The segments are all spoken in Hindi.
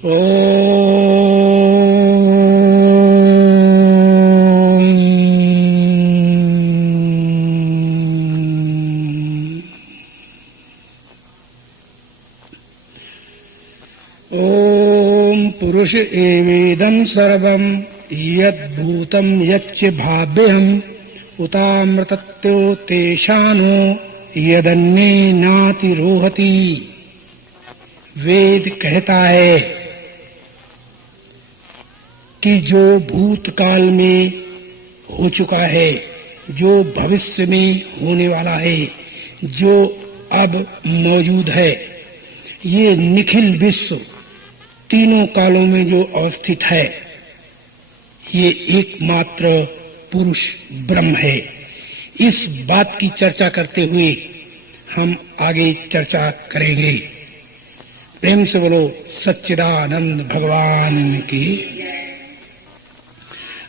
ओम पुरुष एवेदं सर्वं यद्भूतं यच्च भाव्यम् उतामृतत्यो तेषानो यदन्ये नातिरोहति। वेद कहता है कि जो भूतकाल में हो चुका है, जो भविष्य में होने वाला है, जो अब मौजूद है, ये निखिल विश्व तीनों कालों में जो अवस्थित है, ये एकमात्र पुरुष ब्रह्म है। इस बात की चर्चा करते हुए हम आगे चर्चा करेंगे। प्रेम से बोलो सच्चिदानंद भगवान की।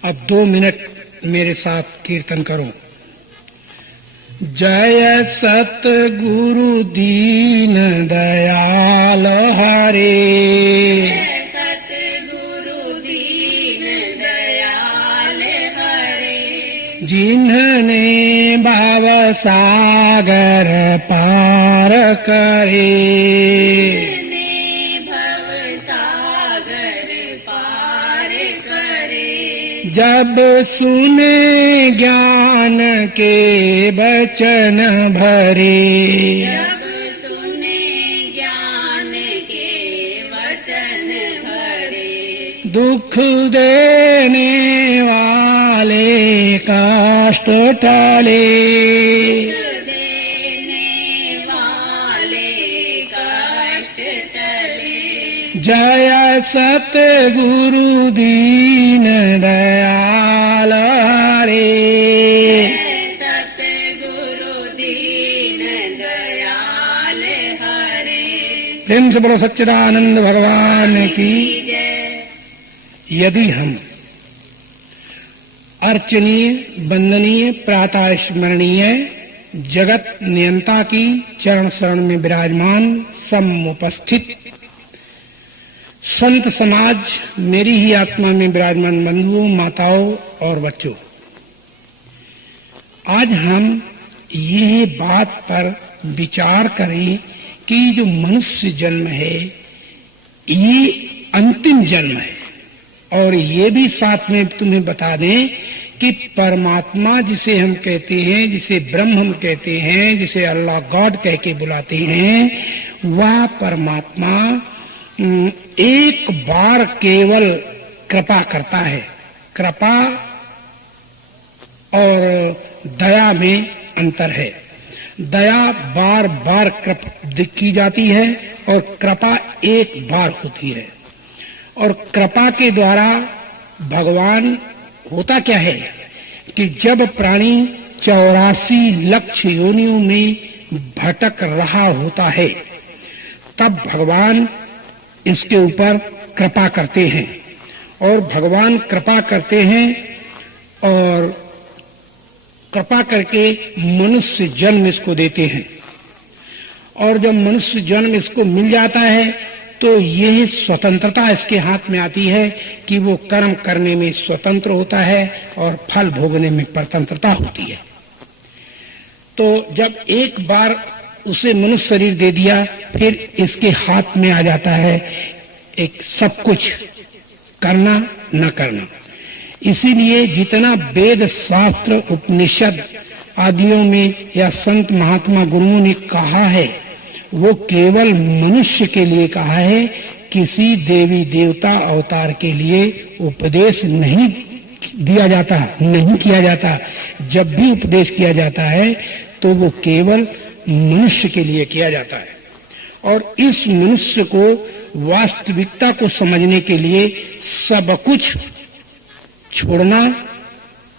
अब 2 मिनट मेरे साथ कीर्तन करो। जय सतगुरु दीन दयाल हरे, सतगुरु दीन दयाल हरे, जिन्हने भव सागर पार करे, जब सुने ज्ञान के वचन भरे, जब सुने ज्ञान के वचन भरे, दुख देने वाले कष्ट टले, देने वाले कष्ट टले। जय सतगुरु दीन दयाल हरे, सतगुरु दीन दयाल हरे। प्रेम से बोलो सच्चिदानंद भगवान की। यदि हम अर्चनीय, वंदनीय, प्रातः स्मरणीय जगत नियंता की चरण शरण में विराजमान समुपस्थित संत समाज, मेरी ही आत्मा में विराजमान बंधुओं, माताओं और बच्चों, आज हम यह बात पर विचार करें कि जो मनुष्य जन्म है ये अंतिम जन्म है। और ये भी साथ में तुम्हें बता दें कि परमात्मा जिसे हम कहते हैं, जिसे ब्रह्म हम कहते हैं, जिसे अल्लाह गॉड कह के बुलाते हैं, वह परमात्मा एक बार केवल कृपा करता है। कृपा और दया में अंतर है। दया बार बार की जाती है और कृपा एक बार होती है। और कृपा के द्वारा भगवान होता क्या है कि जब प्राणी 84 लाख योनियों में भटक रहा होता है, तब भगवान इसके ऊपर कृपा करते हैं। और भगवान कृपा करते हैं और कृपा करके मनुष्य जन्म इसको देते हैं। और जब मनुष्य जन्म इसको मिल जाता है तो यह स्वतंत्रता इसके हाथ में आती है कि वो कर्म करने में स्वतंत्र होता है और फल भोगने में परतंत्रता होती है। तो जब एक बार उसे मनुष्य शरीर दे दिया, फिर इसके हाथ में आ जाता है एक सब कुछ करना न करना। इसीलिए जितना वेद शास्त्र उपनिषद आदियों में या संत महात्मा गुरुओं ने कहा है, वो केवल मनुष्य के लिए कहा है। किसी देवी देवता अवतार के लिए उपदेश नहीं दिया जाता, नहीं किया जाता। जब भी उपदेश किया जाता है तो वो केवल मनुष्य के लिए किया जाता है। और इस मनुष्य को वास्तविकता को समझने के लिए सब कुछ छोड़ना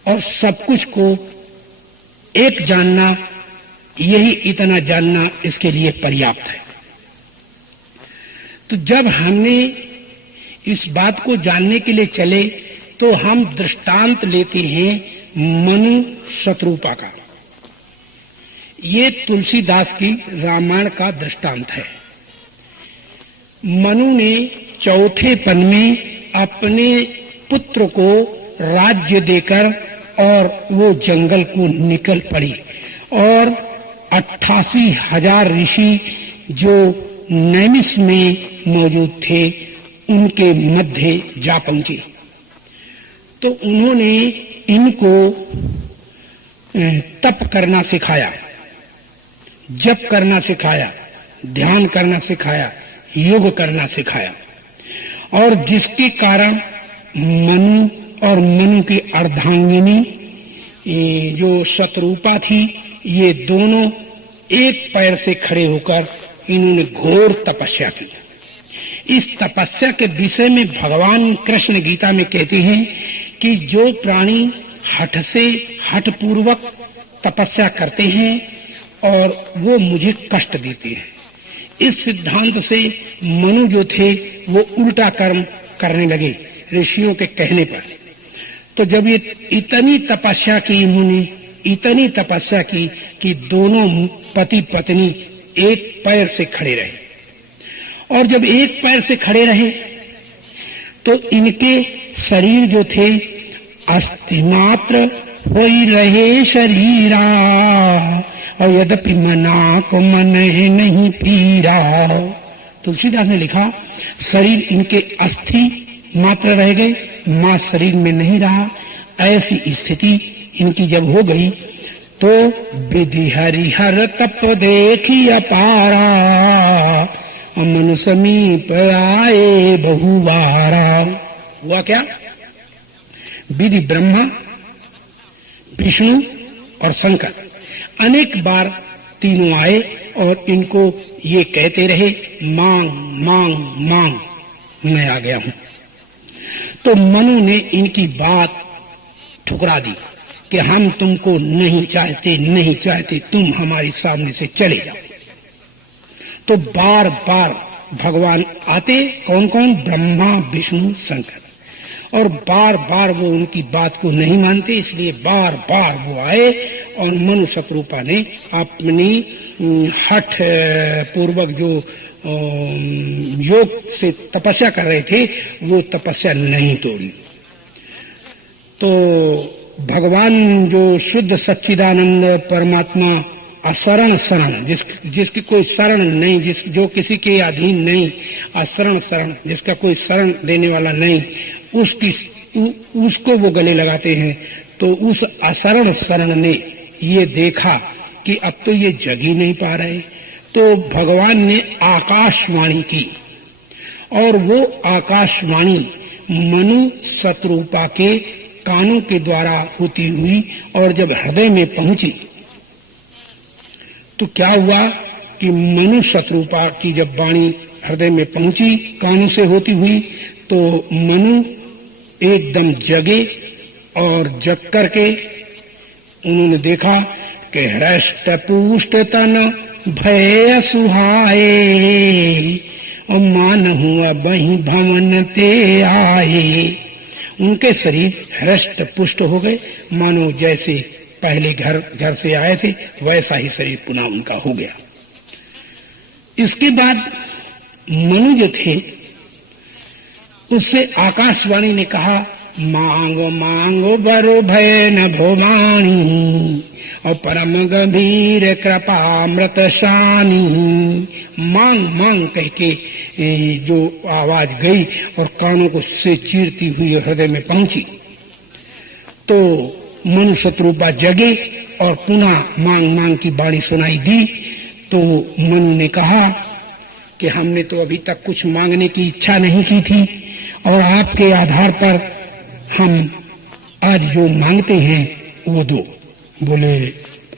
और सब कुछ को एक जानना, यही इतना जानना इसके लिए पर्याप्त है। तो जब हमने इस बात को जानने के लिए चले तो हम दृष्टांत लेते हैं मनु शत्रुपा का। ये तुलसीदास की रामायण का दृष्टांत है। मनु ने चौथे पन में अपने पुत्र को राज्य देकर और वो जंगल को निकल पड़ी और 88,000 ऋषि जो नैमिष में मौजूद थे उनके मध्य जा पहुंचे। तो उन्होंने इनको तप करना सिखाया, जप करना सिखाया, ध्यान करना सिखाया, योग करना सिखाया, और जिसके कारण मनु और मनु की अर्धांगिनी जो शतरूपा थी, ये दोनों एक पैर से खड़े होकर इन्होंने घोर तपस्या की। इस तपस्या के विषय में भगवान कृष्ण गीता में कहते हैं कि जो प्राणी हठ से हठ पूर्वक तपस्या करते हैं और वो मुझे कष्ट देते हैं। इस सिद्धांत से मनु जो थे वो उल्टा कर्म करने लगे ऋषियों के कहने पर। तो जब ये इतनी तपस्या की, इन्होंने इतनी तपस्या की कि दोनों पति पत्नी एक पैर से खड़े रहे, और जब एक पैर से खड़े रहे तो इनके शरीर जो थे अस्थिमात्र हो रहे शरीरा, और यद्यपि मना को मन नहीं पीरा। तुलसीदास ने लिखा शरीर इनके अस्थि मात्र रह गए, मां शरीर में नहीं रहा। ऐसी स्थिति इनकी जब हो गई तो विधि हरिहर तप देखी अपारा, मनु समीप आए बहुवारा। हुआ क्या? विधि ब्रह्मा, विष्णु और शंकर अनेक बार तीनों आए और इनको ये कहते रहे मांग मांग मांग, मैं आ गया हूं। तो मनु ने इनकी बात ठुकरा दी कि हम तुमको नहीं चाहते, नहीं चाहते, तुम हमारे सामने से चले जाओ। तो बार बार भगवान आते, कौन कौन? ब्रह्मा, विष्णु, शंकर, और बार बार वो उनकी बात को नहीं मानते, इसलिए बार बार वो आए और मनु शतरूपा ने अपनी हठ पूर्वक जो योग से तपस्या कर रहे थे वो तपस्या नहीं तोड़ी। तो भगवान जो शुद्ध सच्चिदानंद परमात्मा अशरण शरण, जिसकी कोई शरण नहीं, जो किसी के अधीन नहीं, अशरण शरण, जिसका कोई शरण देने वाला नहीं, उसको वो गले लगाते हैं। तो उस अशरण शरण ने ये देखा कि अब तो ये जग ही नहीं पा रहे, तो भगवान ने आकाशवाणी की, और वो आकाशवाणी मनु शतरूपा के कानों के द्वारा होती हुई, और जब हृदय में पहुंची तो क्या हुआ कि मनु शतरूपा की जब वाणी हृदय में पहुंची कानों से होती हुई, तो मनु एकदम जगे, और जग करके उन्होंने देखा कि हृष्ट पुष्ट तन भय सुहाए, और मान हुआ बही भवन ते आए। उनके शरीर हृष्ट पुष्ट हो गए, मानो जैसे पहले घर से आए थे वैसा ही शरीर पुनः उनका हो गया। इसके बाद मनु जो थे उससे आकाशवाणी ने कहा मांगो मांगो बरो भय न भोवाणी, और परम गंभीर कृपामृत शानी। मांग मांग कह के जो आवाज गई और कानों को से चीरती हुई हृदय में पहुंची, तो मनु शतरूपा जगे और पुनः मांग मांग की वाणी सुनाई दी। तो मनु ने कहा कि हमने तो अभी तक कुछ मांगने की इच्छा नहीं की थी, और आपके आधार पर हम आज जो मांगते हैं वो दो। बोले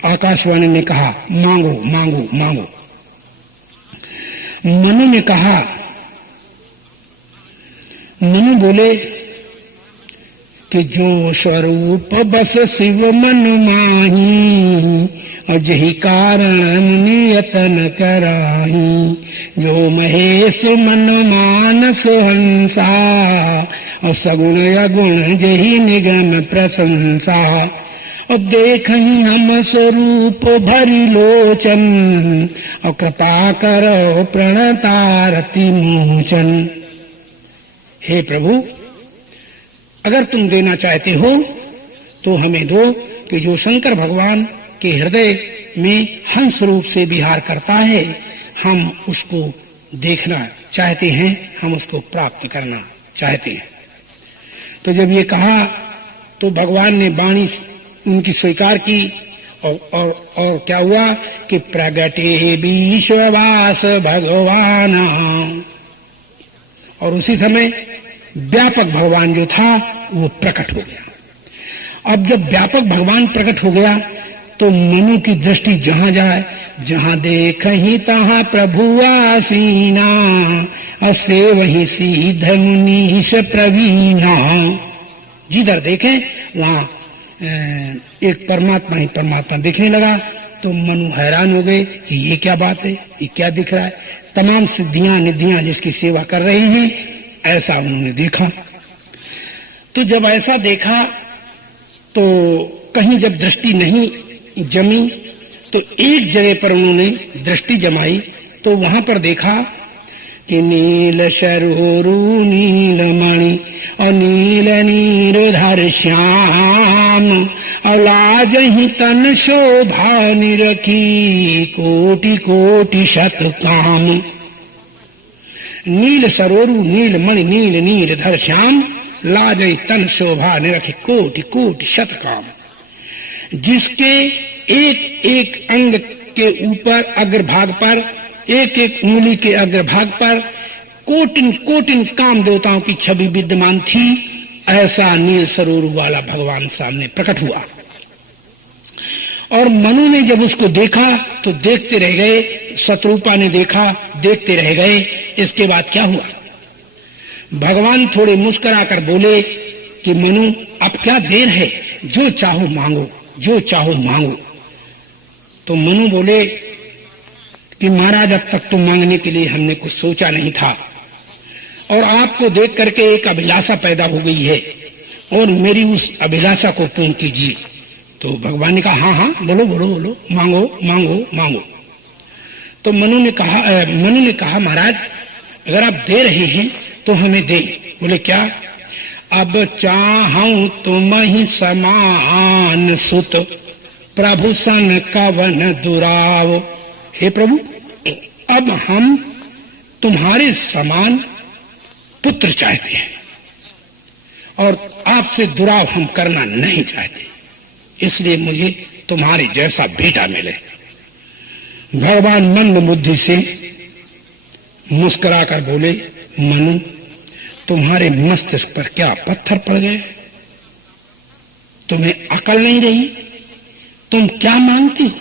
आकाशवाणी ने कहा मांगो मांगो मांगो। मनु ने कहा, मनु बोले कि जो स्वरूप बस शिव मन माही, और यही कारण मुनि यतन कराही। जो महेश मन मानस हंसा, और सगुण अगुण यही निगम प्रशंसा। और देखही हम स्वरूप भरी लोचन, और कृपा करो प्रणतारति मोचन। हे प्रभु, अगर तुम देना चाहते हो तो हमें दो कि जो शंकर भगवान के हृदय में हंस रूप से विहार करता है, हम उसको देखना चाहते हैं, हम उसको प्राप्त करना चाहते हैं। तो जब ये कहा तो भगवान ने वाणी उनकी स्वीकार की और क्या हुआ कि प्रगटे विश्ववास भगवान, और उसी समय व्यापक भगवान जो था वो प्रकट हो गया। अब जब व्यापक भगवान प्रकट हो गया तो मनु की दृष्टि जहां जाए, जहां देखहि तहां प्रभु आसीना, असे वही सीध मुनीश प्रवीणा। जिधर देखे वहां एक परमात्मा ही परमात्मा दिखने लगा। तो मनु हैरान हो गए कि ये क्या बात है, ये क्या दिख रहा है। तमाम सिद्धियां निधियां जिसकी सेवा कर रहे हैं, ऐसा उन्होंने देखा। तो जब ऐसा देखा तो कहीं जब दृष्टि नहीं जमी तो एक जगह पर उन्होंने दृष्टि जमाई, तो वहां पर देखा कि नील सरोरु नीलमणि और नील नीरधर श्याम, और लाज ही तन शोभा निरखी कोटि कोटि शत काम। नील सरोरु नीलमणि नील नीरधर श्याम, लाज ही तन शोभा निरखी कोटि कोटि शत काम। जिसके एक एक अंग के ऊपर अग्रभाग पर, एक एक उंगली के अग्रभाग पर कोटिन कोटिन काम देवताओं की छवि विद्यमान थी, ऐसा नील सरोवर वाला भगवान सामने प्रकट हुआ। और मनु ने जब उसको देखा तो देखते रह गए, शत्रुपा ने देखा, देखते रह गए। इसके बाद क्या हुआ, भगवान थोड़े मुस्कुराकर बोले कि मनु, अब क्या देर है, जो चाहो मांगो, जो चाहो मांगो। तो मनु बोले कि महाराज, अब तक तो मांगने के लिए हमने कुछ सोचा नहीं था, और आपको देख करके एक अभिलाषा पैदा हो गई है, और मेरी उस अभिलाषा को पूर्ण कीजिए। तो भगवान ने कहा, हाँ हाँ बोलो बोलो बोलो, मांगो मांगो मांगो। तो मनु ने कहा महाराज, अगर आप दे रहे हैं तो हमें दें। बोले क्या? अब चाहूं तुम ही समान सुत, प्रभु सन कवन दुराव। हे प्रभु, अब हम तुम्हारे समान पुत्र चाहते हैं, और आपसे दुराव हम करना नहीं चाहते, इसलिए मुझे तुम्हारे जैसा बेटा मिले। भगवान मंद बुद्धि से मुस्कुराकर बोले, मनु, तुम्हारे मस्तिष्क पर क्या पत्थर पड़ गए? तुम्हें अकल नहीं रही? तुम क्या मांगती हो?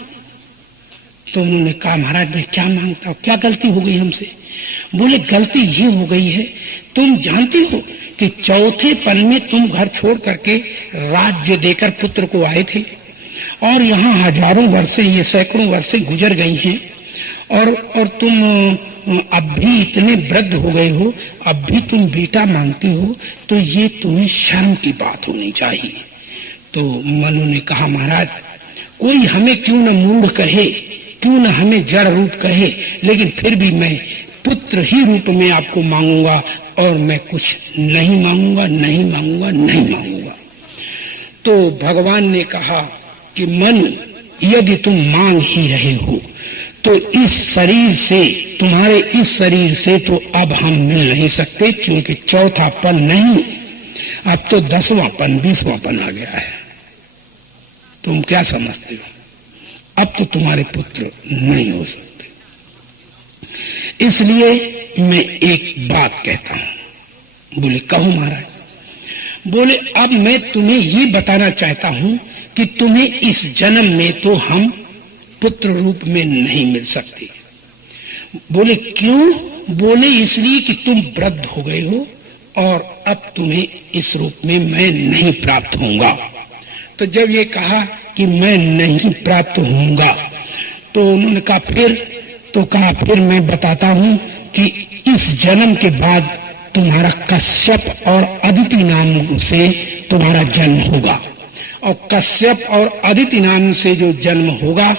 तो उन्होंने कहा, महाराज मैं क्या मांगता हूं, क्या गलती हो गई हमसे? बोले, गलती ये हो गई है, तुम जानती हो कि चौथे पन में तुम घर छोड़ करके राज्य देकर पुत्र को आए थे, और यहाँ हजारों वर्षे, ये सैकड़ों वर्षे गुजर गई हैं, और तुम अब भी इतने वृद्ध हो गए हो, अब भी तुम बेटा मांगती हो, तो ये तुम्हें शर्म की बात होनी चाहिए। तो मनु ने कहा, महाराज कोई हमें क्यों न मूढ़ कहे, क्यों न हमें जड़ रूप कहे, लेकिन फिर भी मैं पुत्र ही रूप में आपको मांगूंगा, और मैं कुछ नहीं मांगूंगा, नहीं मांगूंगा, नहीं मांगूंगा। तो भगवान ने कहा कि मनु, यदि तुम मांग ही रहे हो तो इस शरीर से, तुम्हारे इस शरीर से तो अब हम मिल नहीं सकते, क्योंकि चौथा पन नहीं, अब तो 10वां पन 20वां पन आ गया है। तुम क्या समझते हो? अब तो तुम्हारे पुत्र नहीं हो सकते। इसलिए मैं एक बात कहता हूं। बोले, कहो महाराज। बोले, अब मैं तुम्हें ये बताना चाहता हूं कि तुम्हें इस जन्म में तो हम पुत्र रूप में नहीं मिल सकते। बोले, क्यों? बोले, इसलिए कि तुम वृद्ध हो गए हो, और अब तुम्हें इस रूप में मैं नहीं प्राप्त होऊंगा। तो जब ये कहा कि मैं नहीं प्राप्त होऊंगा, तो उन्होंने कहा फिर मैं बताता हूं कि इस जन्म के बाद तुम्हारा कश्यप और अदिति नाम से तुम्हारा जन्म होगा, और कश्यप और अदिति नाम से जो जन्म होगा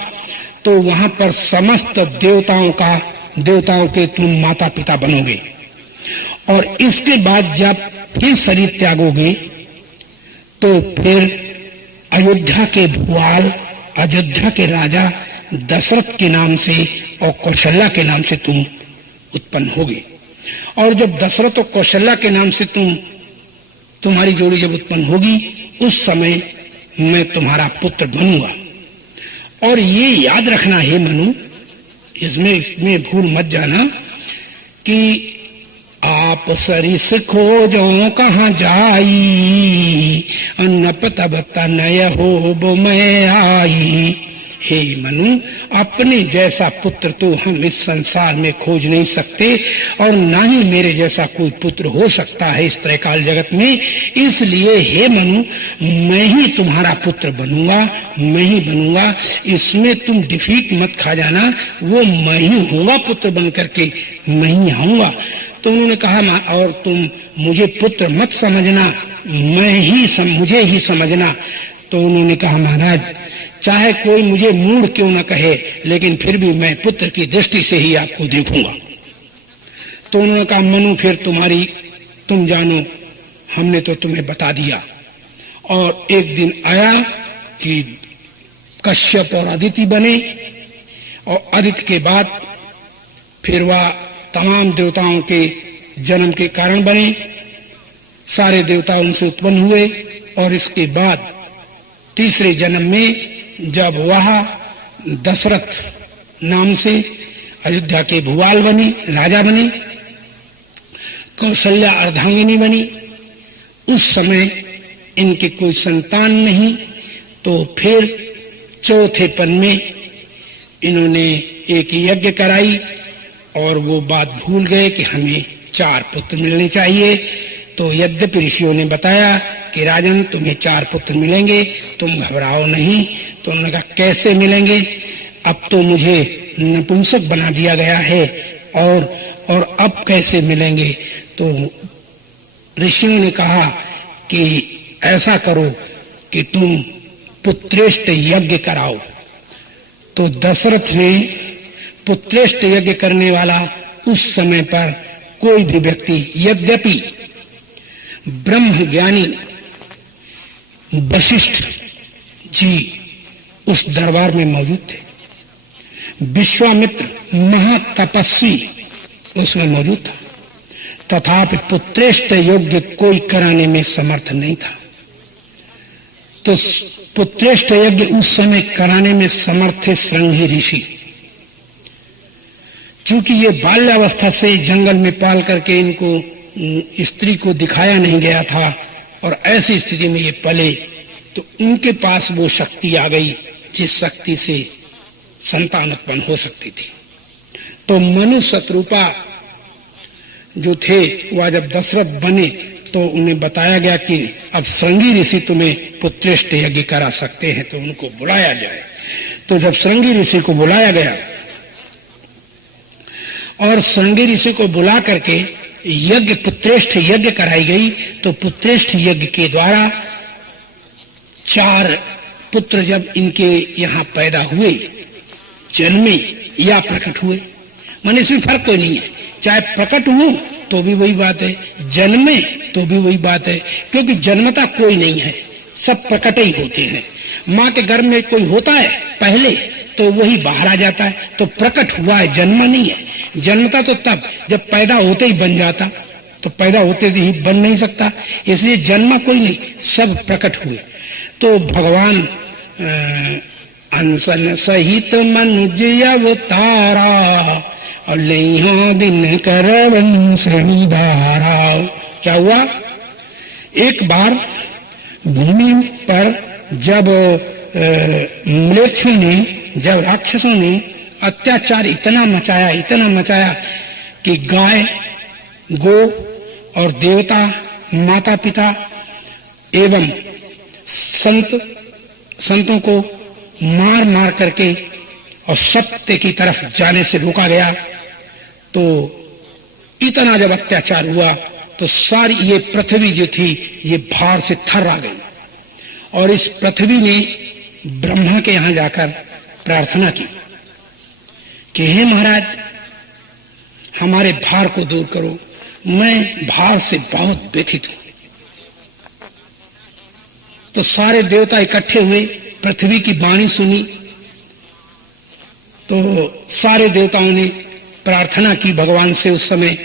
तो वहां पर समस्त देवताओं के तुम माता पिता बनोगे, और इसके बाद जब फिर शरीर त्यागोगे तो फिर अयोध्या के भूआल, अयोध्या के राजा दशरथ के नाम से और कौशल्या के नाम से तुम उत्पन्न होगे। और जब दशरथ और कौशल्या के नाम से तुम्हारी जोड़ी जब उत्पन्न होगी, उस समय मैं तुम्हारा पुत्र बनूंगा। और ये याद रखना है मनु, इसमें भूल मत जाना कि आप सरिस खोजो कहाँ जाई, नप तब तनय हो मैं आई। हे मनु, अपने जैसा पुत्र तो हम इस संसार में खोज नहीं सकते और ना ही मेरे जैसा कोई पुत्र हो सकता है इस त्रैकाल जगत में। इसलिए हे मनु, मैं ही तुम्हारा पुत्र बनूंगा, मैं ही बनूंगा। इसमें तुम डिफीट मत खा जाना, वो मैं ही होऊंगा, पुत्र बन करके मैं ही आऊंगा। तो उन्होंने कहा और तुम मुझे पुत्र मत समझना, मुझे ही समझना। तो उन्होंने कहा महाराज, चाहे कोई मुझे मूढ़ क्यों न कहे, लेकिन फिर भी मैं पुत्र की दृष्टि से ही आपको देखूंगा। तो उन्होंने कहा मनु, फिर तुम जानो, हमने तो तुम्हें बता दिया। और एक दिन आया कि कश्यप और अदिति बने, और अदिति के बाद फिर वह तमाम देवताओं के जन्म के कारण बने, सारे देवता उनसे उत्पन्न हुए। और इसके बाद तीसरे जन्म में जब वह दशरथ नाम से अयोध्या के भूवाल बने, राजा बने, कौशल्या अर्धांगिनी बनी, उस समय इनके कोई संतान नहीं। तो फिर चौथेपन में इन्होंने एक यज्ञ कराई और वो बात भूल गए कि हमें 4 पुत्र मिलने चाहिए। तो यद्यपि ऋषियों ने बताया कि राजन तुम्हें 4 पुत्र मिलेंगे, तुम घबराओ नहीं। तो उन्होंने कहा कैसे मिलेंगे, अब तो मुझे नपुंसक बना दिया गया है और अब कैसे मिलेंगे। तो ऋषियों ने कहा कि ऐसा करो कि तुम पुत्रेष्ट यज्ञ कराओ। तो दशरथ ने पुत्रेष्ट यज्ञ करने वाला उस समय पर कोई भी व्यक्ति, यद्यपि ब्रह्म ज्ञानी वशिष्ठ जी उस दरबार में मौजूद थे, विश्वामित्र महातपस्वी उसमें मौजूद था, तथापि पुत्रेष्ट यज्ञ कोई कराने में समर्थ नहीं था। तो पुत्रेष्ट यज्ञ उस समय कराने में समर्थ थे श्रृंगी ऋषि। क्योंकि ये बाल्यावस्था से जंगल में पाल करके इनको स्त्री को दिखाया नहीं गया था और ऐसी स्थिति में ये पले, तो उनके पास वो शक्ति आ गई जिस शक्ति से संतान उत्पन्न हो सकती थी। तो मनु शत्रुपा जो थे वह जब दशरथ बने तो उन्हें बताया गया कि अब श्रृंगी ऋषि तुम्हें पुत्रेष्ट यज्ञ करा सकते हैं, तो उनको बुलाया जाए। तो जब श्रृंगी ऋषि को बुलाया गया और श्रृंगी ऋषि को बुला करके यज्ञ पुत्रेष्ठ यज्ञ कराई गई, तो पुत्रेष्ठ यज्ञ के द्वारा 4 पुत्र जब इनके यहाँ पैदा हुए, जन्मे या प्रकट हुए, माने इसमें फर्क कोई नहीं है, चाहे प्रकट हो तो भी वही बात है, जन्मे तो भी वही बात है, क्योंकि जन्मता कोई नहीं है, सब प्रकट ही होते हैं। माँ के गर्भ में कोई होता है पहले तो वही बाहर आ जाता है, तो प्रकट हुआ है, जन्मा नहीं है। जन्मता तो तब जब पैदा होते ही बन जाता, तो पैदा होते ही बन नहीं सकता, इसलिए जन्मा कोई नहीं, सब प्रकट हुए। तो भगवान अंसन सहित मनुज अवतारा और लैहा दिन कर वंश उदारा। क्या हुआ, एक बार भूमि पर जब म्लेच्छों ने, जब राक्षसों ने अत्याचार इतना मचाया कि गाय, गो और देवता, माता पिता एवं संतों को मार मार करके और सत्य की तरफ जाने से रोका गया। तो इतना जब अत्याचार हुआ तो सारी ये पृथ्वी जो थी ये भार से थर्रा गई, और इस पृथ्वी ने ब्रह्मा के यहां जाकर प्रार्थना की कि हे महाराज, हमारे भार को दूर करो, मैं भाव से बहुत व्यथित हूं। तो सारे देवता इकट्ठे हुए, पृथ्वी की वाणी सुनी, तो सारे देवताओं ने प्रार्थना की भगवान से उस समय।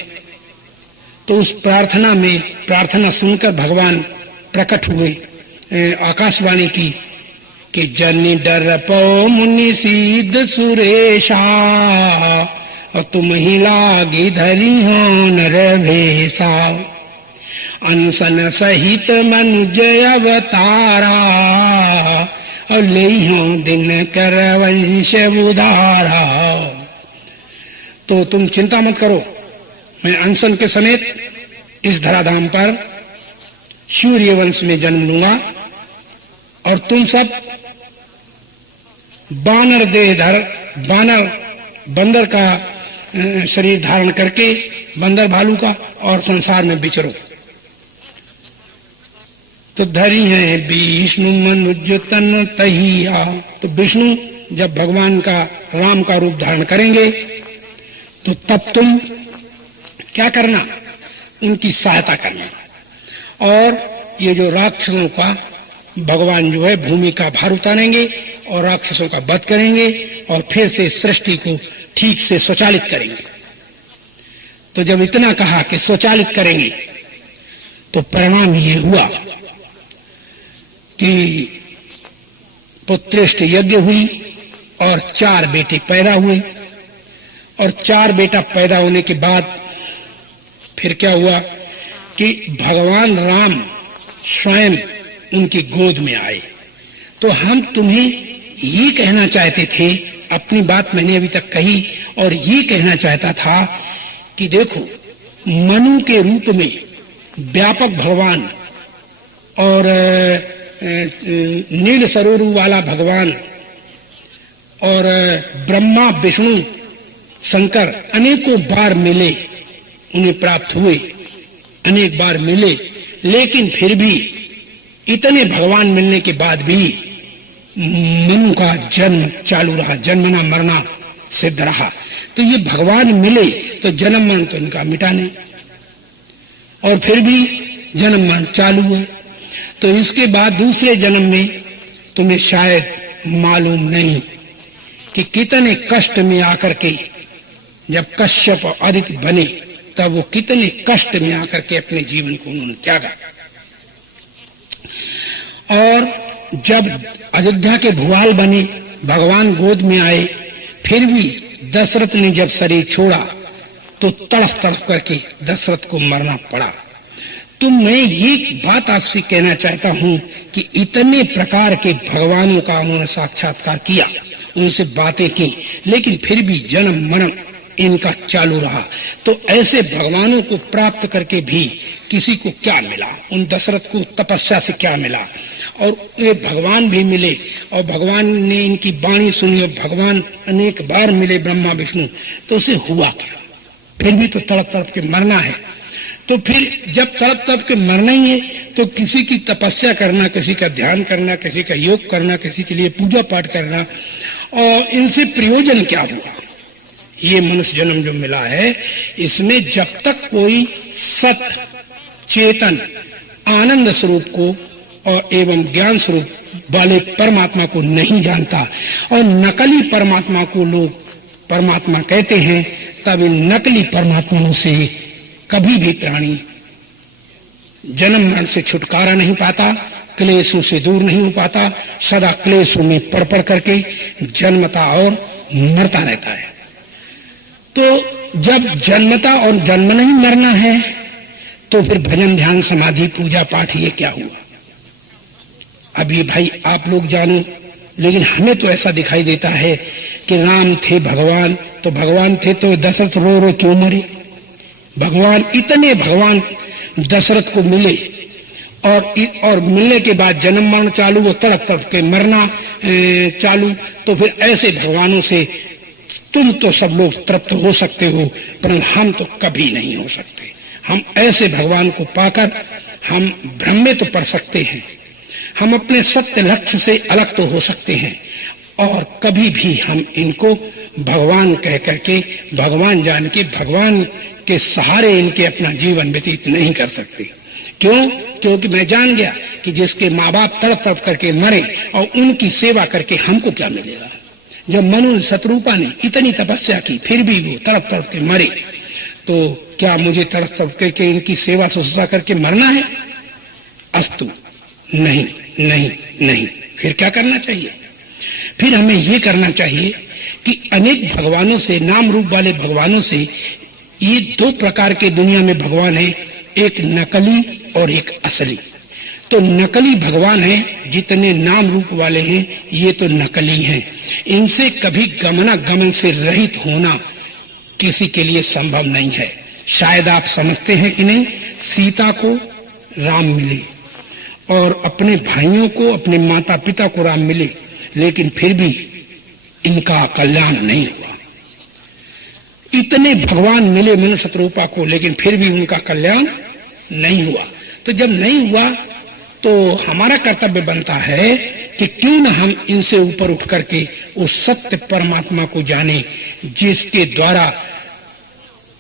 तो उस प्रार्थना में, प्रार्थना सुनकर भगवान प्रकट हुए, आकाशवाणी की कि जनि डर पो मुनि सीध सुरेशा, और तुम ही लागी धरी हो नर भेसा, अनसन सहित मनुज अवतारा, और ले हो दिन कर वंश उधारा। तो तुम चिंता मत करो, मैं अनशन के समेत इस धराधाम पर सूर्य वंश में जन्म लूंगा, और तुम सब बानर देहधर, बानर बंदर का शरीर धारण करके, बंदर भालू का, और संसार में विचरो। तो धरी है विष्णु मनुज तन तहिया। तो विष्णु जब भगवान का, राम का रूप धारण करेंगे, तो तब तुम क्या करना, उनकी सहायता करना। और ये जो राक्षसों का, भगवान जो है भूमि का भार उतारेंगे और राक्षसों का वध करेंगे, और फिर से सृष्टि को ठीक से स्वचालित करेंगे। तो जब इतना कहा कि स्वचालित करेंगे, तो परिणाम ये हुआ कि पुत्रेष्ठ यज्ञ हुई और 4 बेटे पैदा हुए। और 4 बेटा पैदा होने के बाद फिर क्या हुआ कि भगवान राम स्वयं उनकी गोद में आए। तो हम तुम्हें ये कहना चाहते थे, अपनी बात मैंने अभी तक कही, और ये कहना चाहता था कि देखो, मनु के रूप में व्यापक भगवान और नील सरोरु वाला भगवान और ब्रह्मा विष्णु शंकर अनेकों बार मिले, उन्हें प्राप्त हुए, अनेक बार मिले, लेकिन फिर भी इतने भगवान मिलने के बाद भी मनु का जन्म चालू रहा, जन्मना मरना सिद्ध रहा। तो ये भगवान मिले तो जन्म मरण तो इनका मिटा नहीं, और फिर भी जन्म मरण चालू है। तो इसके बाद दूसरे जन्म में तुम्हें शायद मालूम नहीं कि कितने कष्ट में आकर के, जब कश्यप और आदित्य बने, तब वो कितने कष्ट में आकर के अपने जीवन को उन्होंने त्यागा। और जब अयोध्या के भुआल बने, भगवान गोद में आए, फिर भी दशरथ ने जब शरीर छोड़ा तो तड़फ तड़फ करके दशरथ को मरना पड़ा। तो मैं ये बात आपसे कहना चाहता हूं कि इतने प्रकार के भगवानों का उन्होंने साक्षात्कार किया, उनसे बातें की, लेकिन फिर भी जन्म मरण इनका चालू रहा। तो ऐसे भगवानों को प्राप्त करके भी किसी को क्या मिला? उन दशरथ को तपस्या से क्या मिला? और ये भगवान भी मिले और भगवान ने इनकी वाणी सुनी और भगवान अनेक बार मिले, ब्रह्मा विष्णु, तो उसे हुआ क्या? फिर भी तो तड़प तड़प के मरना है। तो फिर जब तड़प तड़प के मरना ही है तो किसी की तपस्या करना, किसी का ध्यान करना, किसी का योग करना, किसी के लिए पूजा पाठ करना, और इनसे प्रयोजन क्या हुआ? ये मनुष्य जन्म जो मिला है, इसमें जब तक कोई सत चेतन आनंद स्वरूप को और एवं ज्ञान स्वरूप वाले परमात्मा को नहीं जानता और नकली परमात्मा को लोग परमात्मा कहते हैं, तब इन नकली परमात्माओं से कभी भी प्राणी जन्म मरण से छुटकारा नहीं पाता, क्लेशों से दूर नहीं हो पाता, सदा क्लेशों में पड़ पड़ करके जन्मता और मरता रहता है। तो जब जन्मता और जन्म नहीं मरना है, तो फिर भजन ध्यान समाधि पूजा पाठ ये क्या हुआ? अब ये भाई आप लोग जानो, लेकिन हमें तो ऐसा दिखाई देता है कि राम थे भगवान, तो भगवान थे तो दशरथ रो रो क्यों मरे? भगवान, इतने भगवान दशरथ को मिले और मिलने के बाद जन्म मरण चालू, वो तड़प तड़प के मरना चालू। तो फिर ऐसे भगवानों से तुम तो सब लोग तृप्त हो सकते हो, पर हम तो कभी नहीं हो सकते। हम ऐसे भगवान को पाकर हम भ्रम में तो पड़ सकते हैं, हम अपने सत्य लक्ष्य से अलग तो हो सकते हैं, और कभी भी हम इनको भगवान कह करके, भगवान जान के, भगवान के सहारे इनके अपना जीवन व्यतीत नहीं कर सकते। क्यों? क्योंकि मैं जान गया कि जिसके माँ बाप तड़प तड़प करके मरे और उनकी सेवा करके हमको क्या मिलेगा। जब मनु शत्रुपा ने इतनी तपस्या की फिर भी वो तड़प तड़प के मरे, तो क्या मुझे तड़प तड़प करके इनकी सेवा शुश्रूषा करके मरना है? अस्तु, नहीं नहीं नहीं। फिर क्या करना चाहिए? फिर हमें ये करना चाहिए कि अनेक भगवानों से, नाम रूप वाले भगवानों से, ये दो प्रकार के दुनिया में भगवान है, एक नकली और एक असली। तो नकली भगवान है, जितने नाम रूप वाले हैं ये तो नकली हैं। इनसे कभी गमनागमन से रहित होना किसी के लिए संभव नहीं है। शायद आप समझते हैं कि नहीं, सीता को राम मिले और अपने भाइयों को, अपने माता पिता को राम मिले, लेकिन फिर भी इनका कल्याण नहीं हुआ। इतने भगवान मिले मनुष्य शत्रुपा को, लेकिन फिर भी उनका कल्याण नहीं हुआ। तो जब नहीं हुआ तो हमारा कर्तव्य बनता है कि क्यों न हम इनसे ऊपर उठ करके उस सत्य परमात्मा को जाने, जिसके द्वारा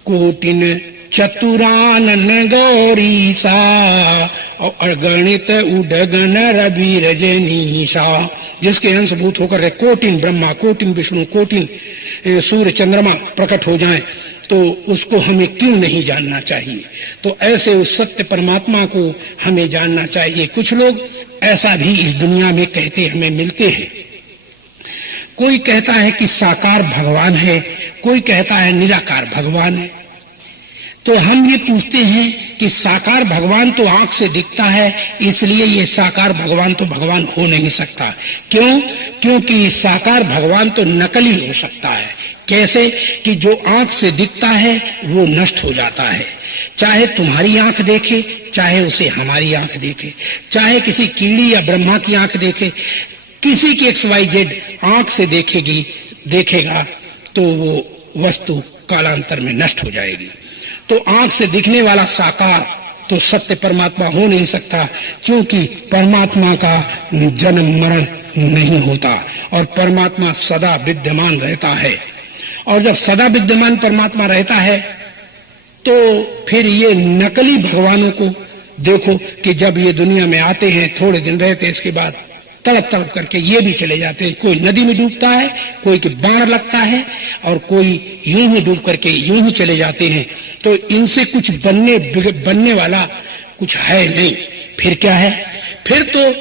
कोटिन चतुरानन गौरीसा और अगणित उडगन रवि रजनीसा, जिसके अंशभूत होकर कोटिन ब्रह्मा, कोटिन विष्णु, कोटिन सूर्य चंद्रमा प्रकट हो जाएं, तो उसको हमें क्यों नहीं जानना चाहिए। तो ऐसे उस सत्य परमात्मा को हमें जानना चाहिए। कुछ लोग ऐसा भी इस दुनिया में कहते हमें मिलते हैं। कोई कहता है कि साकार भगवान है, कोई कहता है निराकार भगवान है। तो हम ये पूछते हैं कि साकार भगवान तो आंख से दिखता है, इसलिए ये साकार भगवान तो भगवान हो नहीं सकता। क्यों? क्योंकि साकार भगवान तो नकली हो सकता है। कैसे? कि जो आंख से दिखता है वो नष्ट हो जाता है। चाहे तुम्हारी आंख देखे, चाहे उसे हमारी आंख देखे, चाहे किसी कीड़ी या ब्रह्मा की आंख देखे, किसी की XYZ आंख से देखेगा तो वो वस्तु कालांतर में नष्ट हो जाएगी। तो आंख से दिखने वाला साकार तो सत्य परमात्मा हो नहीं सकता, क्योंकि परमात्मा का जन्म मरण नहीं होता और परमात्मा सदा विद्यमान रहता है। और जब सदा विद्यमान परमात्मा रहता है तो फिर ये नकली भगवानों को देखो कि जब ये दुनिया में आते हैं, थोड़े दिन रहते हैं, इसके बाद तड़प तड़प करके ये भी चले जाते हैं। कोई नदी में डूबता है, कोई के बाण लगता है और कोई यूं ही डूब करके यूं ही चले जाते हैं। तो इनसे कुछ बनने वाला कुछ है नहीं। फिर क्या है? फिर तो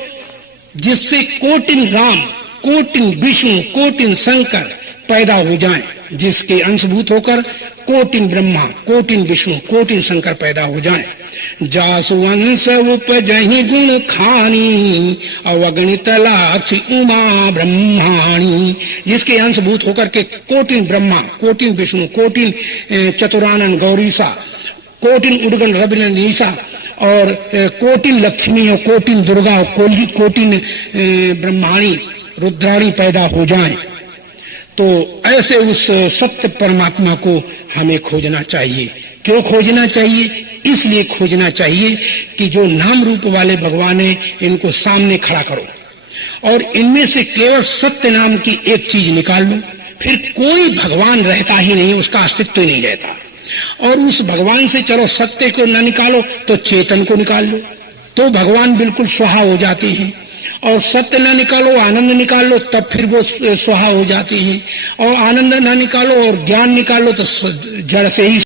जिससे cotton Ram, cotton Vishnu, cotton Shankar पैदा हो जाएं, जिसके अंशभूत होकर कोटिन ब्रह्मा, कोटिन विष्णु, कोटिन शंकर पैदा हो जाएं। जासु वंश उपजहि गुण खानी अवगणित लाक्ष उमा ब्रह्माणी, जिसके अंशभूत होकर के कोटिन ब्रह्मा, कोटिन विष्णु, कोटिन चतुरानन गौरीसा, कोटिन उडगन रविनीसा और कोटिन लक्ष्मी और कोटिन दुर्गा और कोटिन ब्रह्माणी रुद्राणी पैदा हो जाएं। तो ऐसे उस सत्य परमात्मा को हमें खोजना चाहिए। क्यों खोजना चाहिए? इसलिए खोजना चाहिए कि जो नाम रूप वाले भगवान हैं, इनको सामने खड़ा करो और इनमें से केवल सत्य नाम की एक चीज निकाल लो, फिर कोई भगवान रहता ही नहीं, उसका अस्तित्व ही नहीं रहता। और उस भगवान से चलो सत्य को न निकालो तो चेतन को निकाल लो, तो भगवान बिल्कुल स्वाहा हो जाते हैं। और सत्य ना निकालो, आनंद निकाल लो, तब फिर वो स्वाहा हो जाते हैं। और आनंद ना निकालो और ज्ञान निकालो तो जड़ से ही